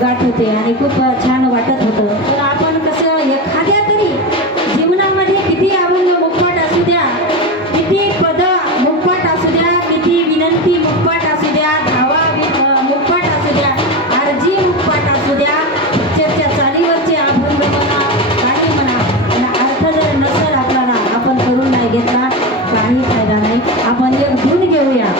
गात होते आणि खूप छान वाटत होतं. तर आपण कसं एखाद्या तरी जीवनामध्ये किती अभंग मुखपाट असू द्या, किती पद मुखपाट असू द्या, किती विनंती मुखपाट असू द्या, धावा मुखपाट असू द्या, आरजी मुखपाट असू द्या, पिक्चरच्या चालीवरचे अभंग म्हणा, काही म्हणा, आणि अर्थ जर नसेल आपल्याला, आपण करून नाही घेतला काही फायदा नाही. आपण एक धून घेऊया.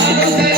Hallelujah.